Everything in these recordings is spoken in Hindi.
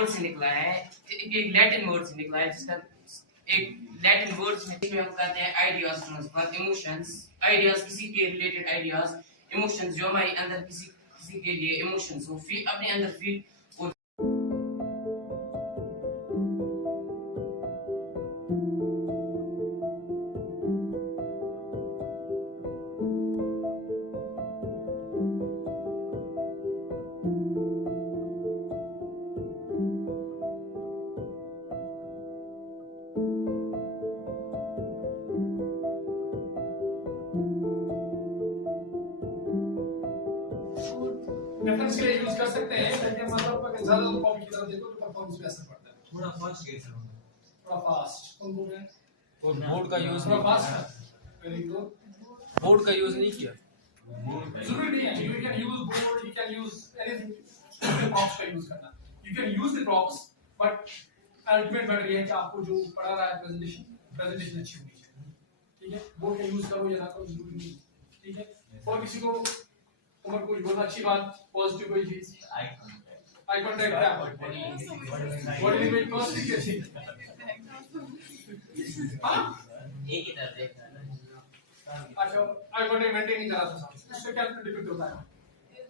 वर्ड से निकला है, एक लैटिन वर्ड से निकला है, जिसका एक लैटिन वर्ड से हम कहते हैं आइडियाज ट्रांसफर, इमोशंस, आइडियाज, किसी के रिलेटेड आइडियाज, इमोशंस जो हमारे अंदर किसी के लिए इमोशंस हो, फील अपने अंदर फील। रेफरेंस के लिए यूज कर सकते हैं, लेकिन मतलब अगर ज्यादा कॉपी की तरफ देखो तो परफॉर्मेंस पे असर पड़ता है। थोड़ा फास्ट कैसे होगा? थोड़ा फास्ट कौन बोल रहे हैं? और बोर्ड का यूज थोड़ा फास्ट। Very good. बोर्ड का यूज नहीं किया, जरूरी नहीं है, you can use board, you can use anything, props का यूज करना, you can use the props, but ultimate matter ये है कि आपको जो पढ़ा रहा है प्रेजेंटेशन अच्छी होनी चाहिए। ठीक है, बोर्ड का यूज करो या ना करो जरूरी नहीं। ठीक है, और किसी को और कोई बोलना अच्छी बात, पॉजिटिव कोई चीज, आई कांटेक्ट क्या, बॉडी लैंग्वेज पॉजिटिव अच्छी, हां एक ही तरफ देखना है। अच्छा, आई कांटेक्ट मेंटेन नहीं करा था, उससे क्या डिफेक्ट होता है?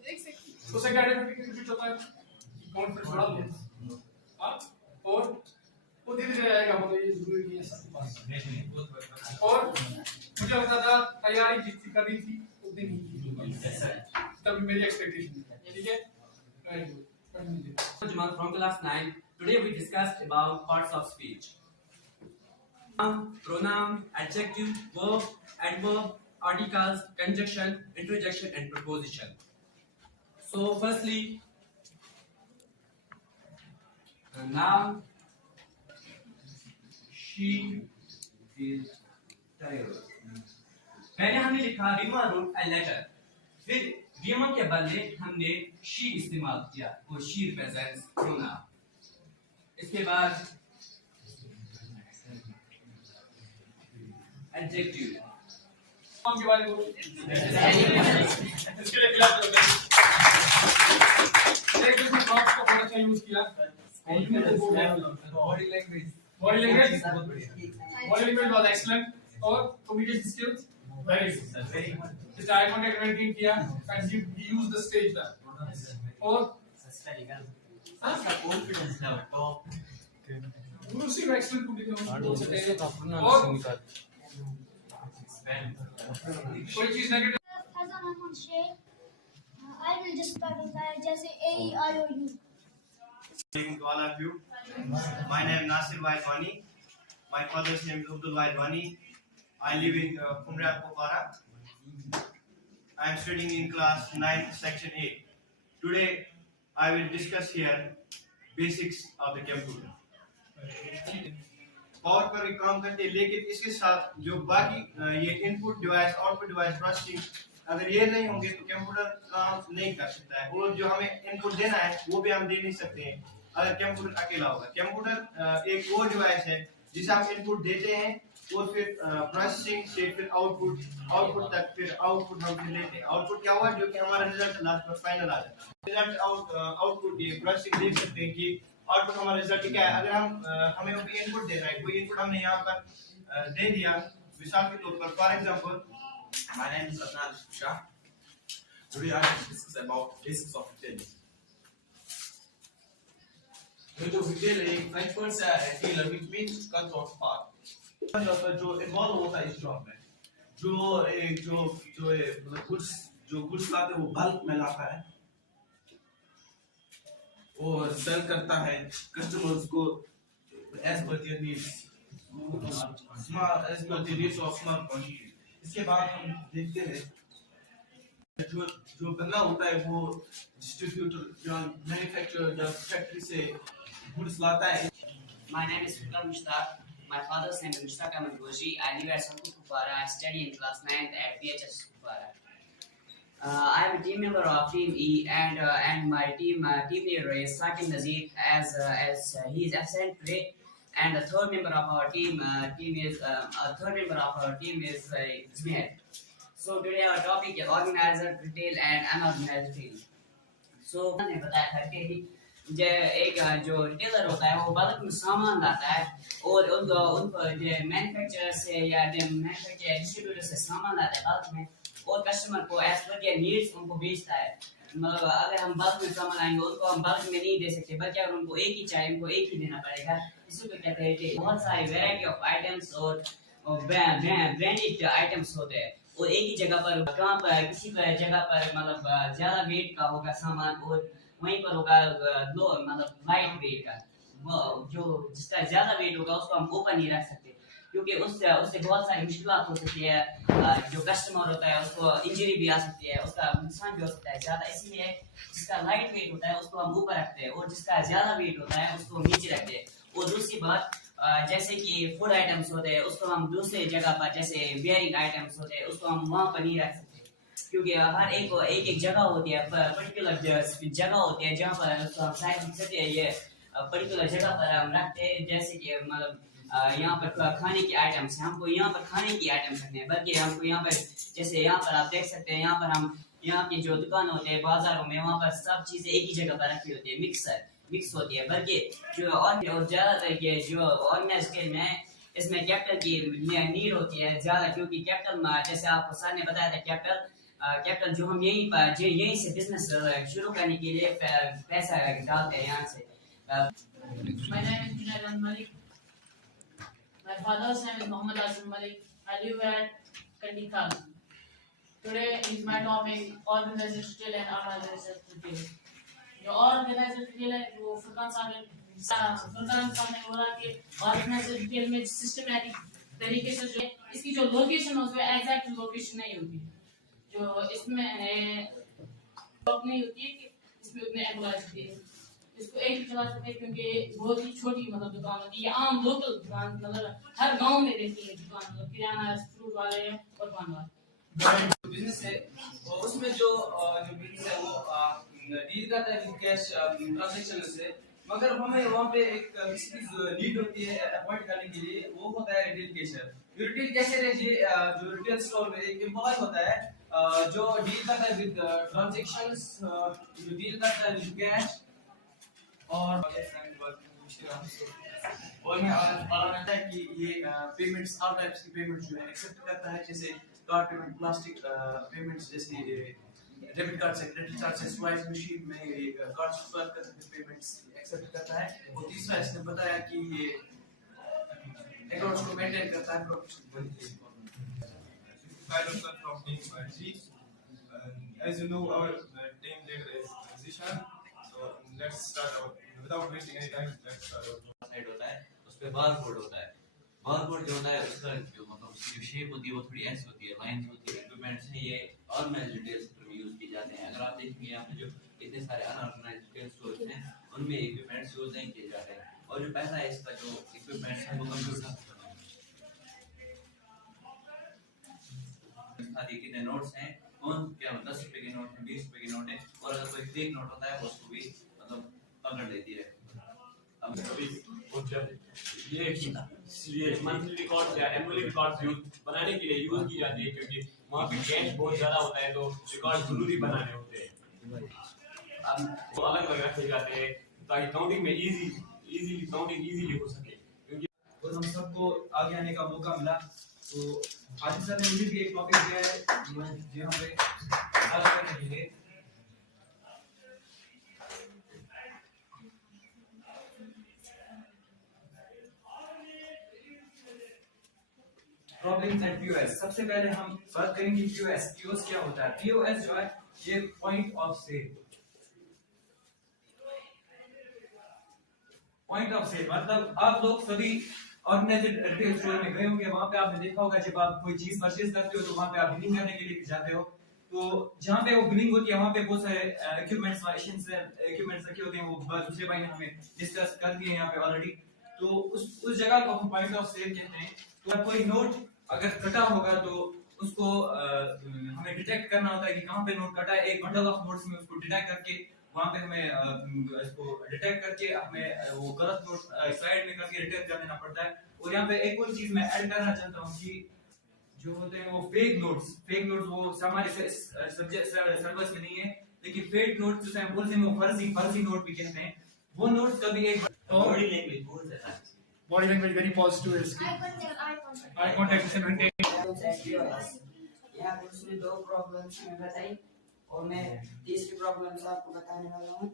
देख सकते, उससे क्या डिफेक्ट होता है? कॉन्फिडेंस बढ़ा देता, हां, और वो धीरे धीरे आएगा, मतलब ये जरूरी नहीं है सबके पास। और मुझे लगता था तैयारी जितनी करनी थी उतनी नहीं की, तब मेरी एक्सपेक्टेशन थी। ठीक है, very good. From class 9, today we discussed about parts of speech. Noun, pronoun, adjective, verb, adverb, articles, conjunction, interjection, and preposition. So, firstly, noun. She is tired. पहले हमने लिखा रीमा wrote a letter. फिर रीमा के बदले हमने she इस्तेमाल किया और she represents pronoun. इसके बाद adjective. नाम के बारे में बोलो। इसके लिए क्लास करते हैं। एक दूसरे प्रॉप्स का बहुत अच्छा यूज किया। बॉडी लैंग्वेज was excellent, और communication skills very good. Just eye contact maintain किया, and you use the stage there. और confidence level top, you see excellent communication. और कोई चीज negative I will just start with that, जैसे A E I O U. Good evening to all of you. My name is Nasir Waidwani. My father's name is Abdul Waidwani. I live in KUPWARA. I am studying in class 9, section 8. Today, I will discuss here basics of the computer. Power पर भी काम करते हैं, लेकिन इसके साथ जो बाकी ये input device, output device, processing, अगर ये नहीं होंगे तो कंप्यूटर काम नहीं कर सकता है। और जो हमें इनपुट देना है वो भी हम दे नहीं सकते हैं अगर कंप्यूटर अकेला होगा। कंप्यूटर एक वो डिवाइस है जिसे हम इनपुट देते हैं और फिर प्रोसेसिंग से फिर आउटपुट तक, फिर आउटपुट हम फिर लेते हैं। आउटपुट क्या हुआ, जो कि हमारा रिजल्ट लास्ट में फाइनल आ जाता है। रिजल्ट आउटपुट ये प्रोसेसिंग देख सकते हैं कि आउटपुट हमारा रिजल्ट क्या है। अगर हमें वो इनपुट देना है, कोई इनपुट हमने यहाँ पर दे दिया, मिसाल के तौर पर for example, My name is Adnan Shah. Today I will discuss about basics of retailing. जो रिटेल एक फ्रेंच वर्ड से है, retailer which means cut off part. जो इन्वॉल्व होता है इस जॉब में, मतलब गुड्स लाते हैं वो बल्क में लाता है और सेल करता है कस्टमर्स को as per their needs, as per the needs of small quantity. इसके बाद हम देखते हैं जो बंदा होता है वो डिस्ट्रीब्यूटर या मैन्युफैक्चरर या फैक्ट्री से गुड्स लाता है। My name is Mushtaq. My father's name is Mushtaq Ahmed Goshi. I live at KUPWARA. I study in class 9 at BHSS KUPWARA. I am a team member of Team E, and my team leader is Sakin Nazir, as he is absent today. And the third member of our team is Ismail. So today our topic is organizer, retail, and unorganized retail. So मैंने बताया था कि एक जो टेलर होता है वो बल्क में सामान लाता है और उनको मैन्युफैक्चरर से या मैन्युफैक्चरर डिस्ट्रीब्यूटर से सामान लाता है बल्क में और कस्टमर को एज पर देयर नीड्स उनको बेचता है। मतलब अगर हम बल्क में सामान लाएंगे उनको हम बल्क में नहीं दे सकते, बल्कि अगर उनको एक ही चाहिए उनको एक ही देना पड़ेगा। इसी को कहते हैं कि बहुत सारी वैरायटी ऑफ आइटम्स और ब्रांडेड आइटम्स होते हैं और एक ही जगह पर कहाँ पर किसी जगह पर मतलब ज्यादा वेट का होगा सामान और वहीं पर होगा लो मतलब लाइट वेट का, जो जिसका ज्यादा वेट होगा उसको हम ऊपर नहीं रख सकते क्योंकि उससे उससे बहुत सारी मुश्किलात हो सकती है। जो कस्टमर होता है उसको इंजरी भी आ सकती है, उसका नुकसान भी हो सकता है ज्यादा, इसलिए जिसका लाइट वेट होता है उसको हम ऊपर रखते हैं और जिसका ज्यादा वेट होता है उसको नीचे रखते हैं। और दूसरी बात जैसे कि फूड आइटम्स होते हैं उसको हम दूसरे जगह पर, जैसे बेयरिंग आइटम्स होते हैं उसको हम वहाँ पर नहीं रख सकते क्योंकि हर एक जगह होती है, पर्टिकुलर जगह होती है जहाँ पर उसको हम शायद लिख सकते हैं ये पर्टिकुलर जगह पर हम रखते हैं। जैसे कि मतलब यहाँ पर खाने की आइटम्स हैं, हमको यहाँ पर खाने की आइटम्स रखने हैं, बल्कि हमको यहाँ पर जैसे यहाँ पर आप देख सकते हैं यहाँ पर हम यहाँ की जो दुकान होते हैं बाजारों में वहाँ पर सब चीजें एक ही जगह पर रखी होती है, मिक्स होती है। बल्कि जो और ज्यादातर ये जो ऑर्गेनाइज स्केल में इसमें कैपिटल की नीड होती है ज्यादा, क्योंकि कैपिटल जैसे आपको सर ने बताया था कैपिटल जो हम यहीं से बिजनेस शुरू करने के लिए पैसा डालते हैं यहाँ से। My name is Junaid Malik. My father's name is Muhammad Azim Malik. I live at Kandikal. Today is my topic organized retail and unorganized retail. जो organized retail है वो फुरकान साहब ने बोला कि organized retail में सिस्टमैटिक तरीके से जो इसकी जो लोकेशन है उसमें एग्जैक्ट लोकेशन नहीं होती, जो इसमें नहीं होती है कि इसमें उतने एम्प्लॉयज होती है, इसको एक ही चला सकते हैं क्योंकि बहुत ही छोटी मतलब दुकान होती है। ये आम लोकल दुकान मतलब हर गांव में रहती है दुकान, मतलब किराना फ्रूट वाले और पान वाले बिजनेस है और उसमें जो बिजनेस है वो डील करता है कैश ट्रांजैक्शन से, मगर हमें वहाँ पे एक किसी की नीड होती है अपॉइंट करने के लिए, वो होता है रिटेल कैशियर। रिटेल कैशियर है ये जो रिटेल स्टोर में एक एम्प्लॉय होता है जो डील करता है विद ट्रांजैक्शंस, जो डील करता है विद कैश और मैं बताता है कि ये पेमेंट्स ऑल टाइप्स की पेमेंट्स जो है एक्सेप्ट करता है, जैसे कार्ड पेमेंट, प्लास्टिक पेमेंट्स जैसे डेबिट कार्ड से, क्रेडिट कार्ड से, स्वाइप मशीन में कार्ड स्वाइप करके पेमेंट्स एक्सेप्ट करता है। और तीसरा इसने बताया कि ये अकाउंट्स को मेंटेन करता है। As you know, our team leader is Zishan. So let's start out without wasting any time. Let's start out. Side होता है, उस पे बारकोड होता है। बारकोड जो होता है उसका जो मतलब उसकी जो शेप होती है वो थोड़ी ऐसी होती है, लाइंस होती है। इक्विपमेंट्स हैं ये ऑर्गेनाइज्ड रिटेल सेक्टर में यूज किए जाते हैं। अगर आप देखेंगे यहाँ पे जो इतने सारे अनऑर्गेनाइज्ड रिटेल स्टोर्स हैं उनमें इक्विपमेंट्स यूज नहीं किए जाते हैं और जो पैसा है इसका जो इक्विपमेंट्स है वो कंप्यूटर कितने नोट्स हैं, कौन क्या 10 रुपए के नोट हैं, 20 रुपए के नोट हैं, और अगर कोई फेक नोट होता है वो उसको भी मतलब पकड़ लेती है। ये मंथली रिकॉर्ड या एनुअली रिकॉर्ड बनाने के लिए यूज की जाती है क्योंकि वहाँ पे कैश बहुत ज्यादा होता है तो रिकॉर्ड जरूरी बनाने होते हैं। तो अलग अलग रखे जाते हैं ताकि काउंटिंग में इजीली हो सके। क्योंकि और हम सबको आगे आने का मौका मिला, तो आदित्य सर ने मुझे भी एक टॉपिक दिया है जो हमें बात करनी है। Problems eight POS. सबसे पहले हम बात करेंगे पीओएस क्या होता है। पीओएस जो है ये पॉइंट ऑफ सेल मतलब आप लोग सभी ऑर्गेनाइज्ड रिटेल स्टोर में गए होंगे, वहां पे आपने देखा होगा जब आप कोई चीज परचेज करते हो तो वहां पे आप बिलिंग करने के लिए जाते हो, तो जहाँ पे वो बिलिंग होती है वहां पे बहुत सारे इक्विपमेंट्स रखे होते हैं। वो दूसरे भाई ने हमें डिस्कस कर दिए यहाँ पे ऑलरेडी। तो उस जगह को हम पॉइंट ऑफ सेल कहते हैं। तो कोई नोट अगर कटा होगा तो उसको हमें डिटेक्ट करना होता है कि कहाँ पे नोट कटा है। एक बंडल ऑफ नोट्स में उसको डिटेक्ट करके वहाँ पे हमें इसको डिटेक्ट करके हमें वो गलत नोट साइड में करके रिटर्न कर देना पड़ता है। और यहाँ पे एक और चीज मैं ऐड करना चाहता हूँ कि जो होते हैं वो फेक नोट्स वो हमारे सब्जेक्ट सर्विस में नहीं है, लेकिन फेक नोट्स जिसे हम बोलते हैं वो फर्जी नोट भी कहते हैं। वो नोट्स कभी एक और बॉडी लैंग्वेज बहुत ज्यादा बॉडी लैंग्वेज वेरी पॉजिटिव है इसकी आई कांटेक्ट से मेंटेन यहाँ पर उसमें 2 प्रॉब्लम्स मैं बताई और मैं तीसरी प्रॉब्लम्स आपको बताने वाला हूँ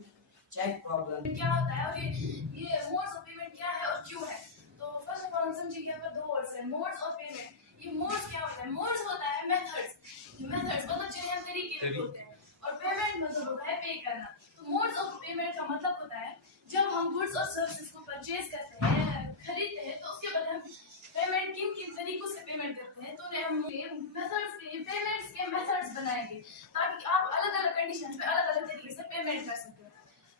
चेक प्रॉब्लम क्या होता है और ये मोड्स ऑफ पेमेंट क्या है और क्यों है। तो फर्स्ट ऑफ ऑल हम समझिए यहाँ पर 2 वर्ड्स हैं मोड्स ऑफ पेमेंट। ये मोड्स क्या होता है, मोड्स होता है मेथड्स मतलब जो हम तरीके होते हैं और पेमेंट मतलब होता है पे करना। तो मोड्स ऑफ पेमेंट का मतलब होता है जब हम गुड्स और सर्विसेज को परचेज करते हैं खरीदते हैं तो उसके बाद हम पेमेंट किन किन तरीकों से पेमेंट करते हैं। तो हम मेथड्स के पेमेंट्स के मेथड्स बनाएंगे ताकि आप अलग अलग कंडीशंस पे अलग अलग तरीके से पेमेंट कर सकते हो।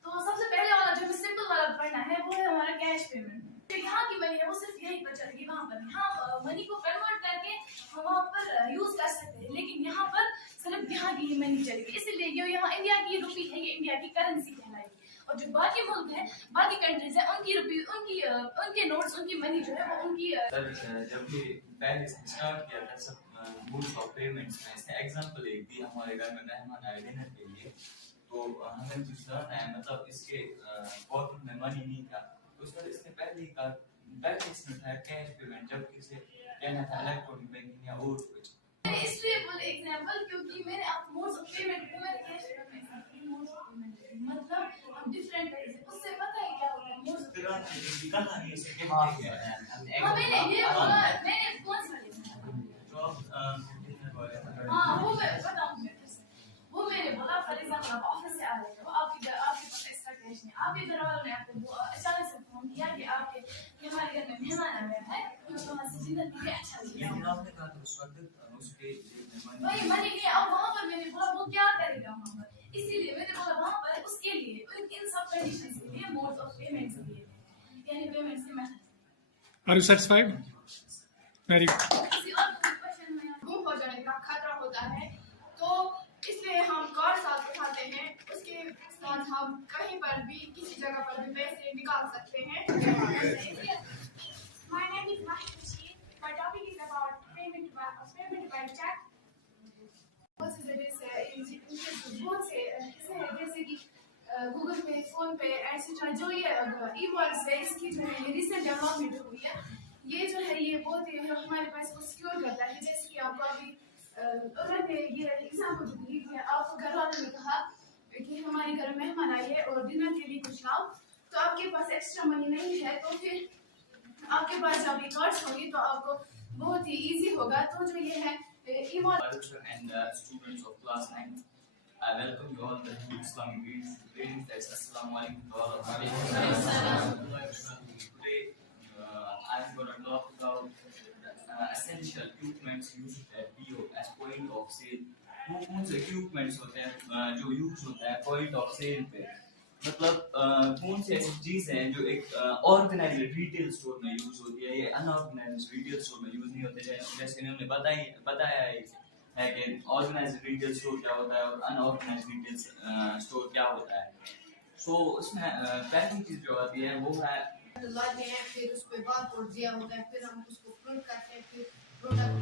तो सबसे पहले वाला जो हमें सिंपल वाला पढ़ना है वो है हमारा कैश पेमेंट। यहाँ की मनी है वो सिर्फ यहीं पर चलेगी, वहाँ पर नहीं। हाँ मनी को कन्वर्ट करके हम वहाँ पर यूज कर सकते हैं लेकिन यहाँ पर सिर्फ यहाँ की ही मनी चलेगी। इसीलिए ये यहाँ इंडिया की रुपी है, ये इंडिया की करेंसी कहलाएगी। और जो बाकी मुल्क है बाकी कंट्रीज है उनकी रुपी उनके नोट्स उनकी मनी जो है वो उनकी जब भी पहले स्टार्ट किया था सब मोड्स ऑफ पेमेंट्स में इसका एग्जांपल एक दी हमारे घर में मेहमान आए डिनर के लिए तो हमें कुछ करना है मतलब इसके पॉकेट में मनी नहीं था उस पर इसने पहले इसमें था कैश पेमेंट जब किसी कहना था इलेक्ट्रॉनिक बैंकिंग या और कुछ। इसलिए बोले एग्जांपल क्योंकि मैंने आप मोड्स ऑफ पेमेंट को मैंने cash payment modes of payment मतलब हम डिफरेंट है उससे पता है क्या होता है मोड्स ऑफ पेमेंट। कहानी इसके क्या हां मैंने ये बोला मैंने कौन सा लिया हां वो मैं बताऊं वो मैंने बोला फॉर एग्जांपल आप ऑफिस से आ रहे हो आपके पास एक्स्ट्रा कैश नहीं आपके घर वालों ने आपको अचानक से फोन किया कि आपके हमारे घर में मेहमान आ रहे हैं उनको वहां से डिनर के लिए अच्छा लेकिन आपने कहा तो उस वक्त उसके वही मनी नहीं अब वहां पर मैंने बोला वो क्या करेगा वहां पर इसीलिए मैंने बोला वहां पर उसके लिए इन सब कंडीशंस के लिए मोड्स ऑफ पेमेंट्स के लिए यानी पेमेंट्स के method. Are you satisfied? Very किसी और क्वेश्चन में गुम हो जाने का खतरा होता है तो इसलिए हम कार्ड साथ उठाते हैं उसके साथ हम कहीं पर भी किसी जगह पर भी पैसे निकाल सकते हैं। My name is Maheshwari. My topic is about payment by check. बहुत से जैसे कि गूगल पे फोन पे एक्सेट्रा जो ये ई-वॉलेट्स है इसकी जो है रिसेंट डेवलपमेंट हुई है ये जो है ये बहुत ही हमारे पास को सिक्योर करता है। जैसे कि आपको अभी उन्होंने ये एग्जाम्पल दी है आपको घर वालों ने कहा कि हमारे घर में मेहमान आई है और डिनर के लिए कुछ लाओ तो आपके पास एक्स्ट्रा मनी नहीं है तो फिर आपके पास जब ये कार्ड्स होंगे तो आपको बहुत ही इजी होगा। तो जो ये है and students of class 9, I welcome you all to the Islamic greetings. That's Assalamu alaikum to all of you. Today I'm going to talk about essential equipments used at PO as point of sale. कौन से equipments होते हैं जो यूज होता है point of sale पे, मतलब कौन से ऐसी चीज हैं जो एक ऑर्गेनाइज्ड रिटेल स्टोर में यूज होती है, ये अनऑर्गेनाइज्ड रिटेल स्टोर में यूज नहीं होते। जैसे इन्होंने बताया है कि ऑर्गेनाइज्ड रिटेल स्टोर क्या होता है और अनऑर्गेनाइज्ड रिटेल स्टोर क्या होता है। सो उसमें पहली चीज जो आती है वो है लाते हैं फिर उस पे बारकोड दिया होता है फिर हम उसको प्रिंट करते हैं फिर प्रोडक्ट